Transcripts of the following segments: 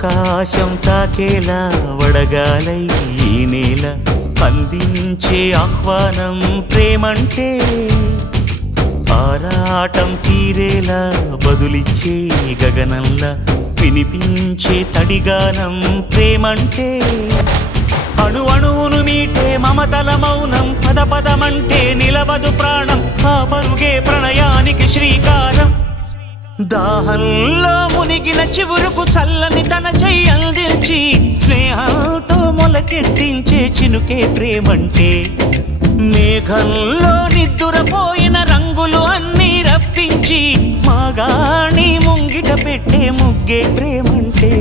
ఆకాశం తాకేలా వడగాలై ఈ నేల అందించే ఆహ్వానం ప్రేమంటే ఆరాటం తీరేలా బదులిచ్చే గగనంలా వినిపించే తడిగానం ప్రేమంటే అణు అణువును మీటే మమతల మౌనం పద పదమంటే నిలవదు ప్రాణం ఆ పరుగే ప్రణయానికి శ్రీకారం దాహంలో మునిగిన చివురుకు చల్లని తన చెయ్యి అందించి స్నేహంతో మొలకెత్తించే చినుకే ప్రేమంటే మేఘంలో నిద్దురపోయిన రంగులు అన్నీ రప్పించి మాగాణి ముంగిట పెట్టే ముగ్గే ప్రేమంటే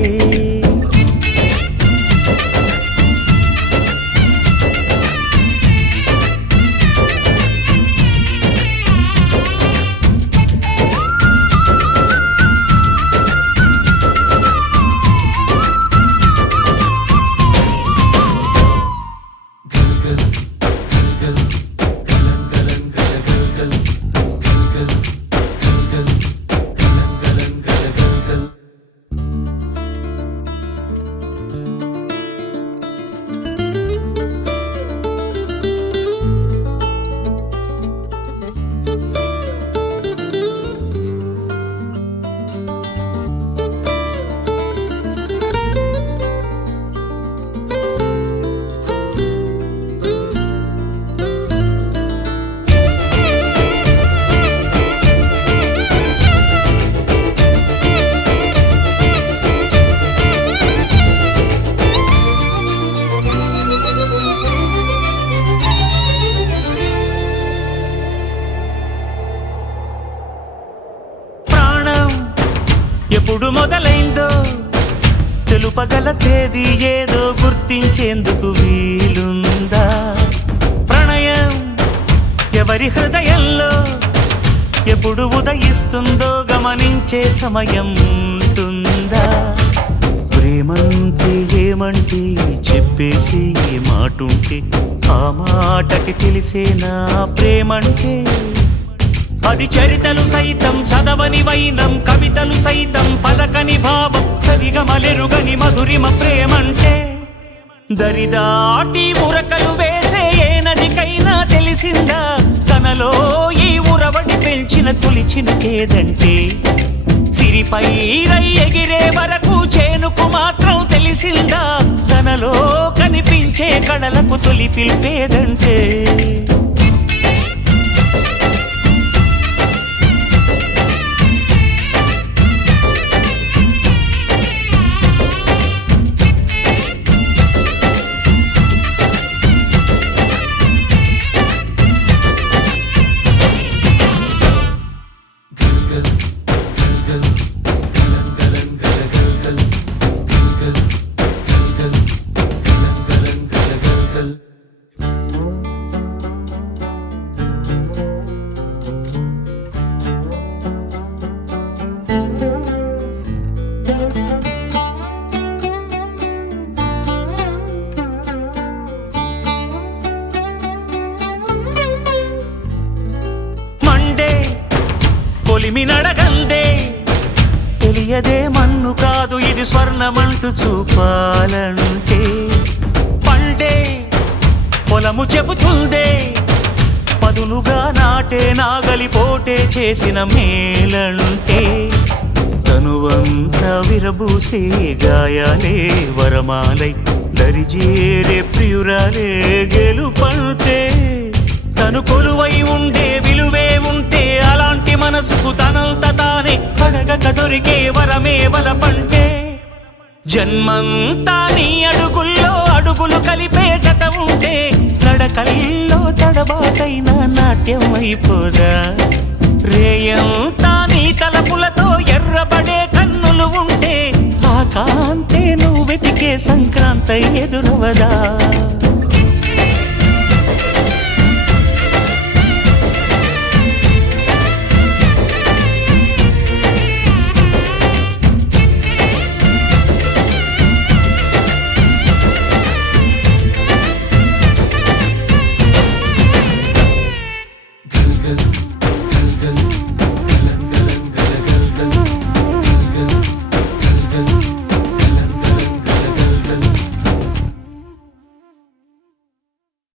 ఎప్పుడు మొదలైందో తెలుపగల తేదీ ఏదో గుర్తించేందుకు వీలుందా ప్రణయం ఎవరి హృదయంలో ఎప్పుడు ఉదయిస్తుందో గమనించే సమయం ఉంటుందా ప్రేమంటే ఏమంటే చెప్పేసి మాటుంటే ఆ మాటకి తెలిసేనా ప్రేమంటే అది చరితలు సైతం చదవని వైనం కవితలు సైతం పలకని భావం సరిగమలెరుగని మధురిమ ప్రేమంటే దరిదాటి ఉరకలు వేసే ఏ నదికైనా తెలిసిందా తనలో ఈ ఉరవడి పెంచిన తొలిచిన కేదంటే సిరిపై రై ఎగిరే వరకు చేనుకు మాత్రం తెలిసిందా తనలో కనిపించే కళలకు తొలి పిలిపేదంటే కొలిమినడగందే తెలియదే మన్ను కాదు ఇది స్వర్ణమంటూ చూపాలంటే పండే పొలము చెబుతుందే పదునుగా నాటే నాగలిపోటే చేసిన మేలంటే తనువంతా విరబూసే గాయాలే వరమాలై దరిజేరే ప్రియురాలే గెలుపంటే తను కొలువై ఉండే విలువే ఉంటే అలాంటి మనసుకు తనంత తానే అడగక దొరికే వరమే వలపంటే జన్మంతా నీ అడుగుల్లో అడుగులు కలిపే జత ఉంటే నడకల్లో తడబాటైన నాట్యం అయిపోదా రేయంతా నీ తలపులతో ఎర్రబడే కన్నులు ఉంటే ఆ కాంతే నువ్వు వెతికే సంక్రాంతి ఎదురవదా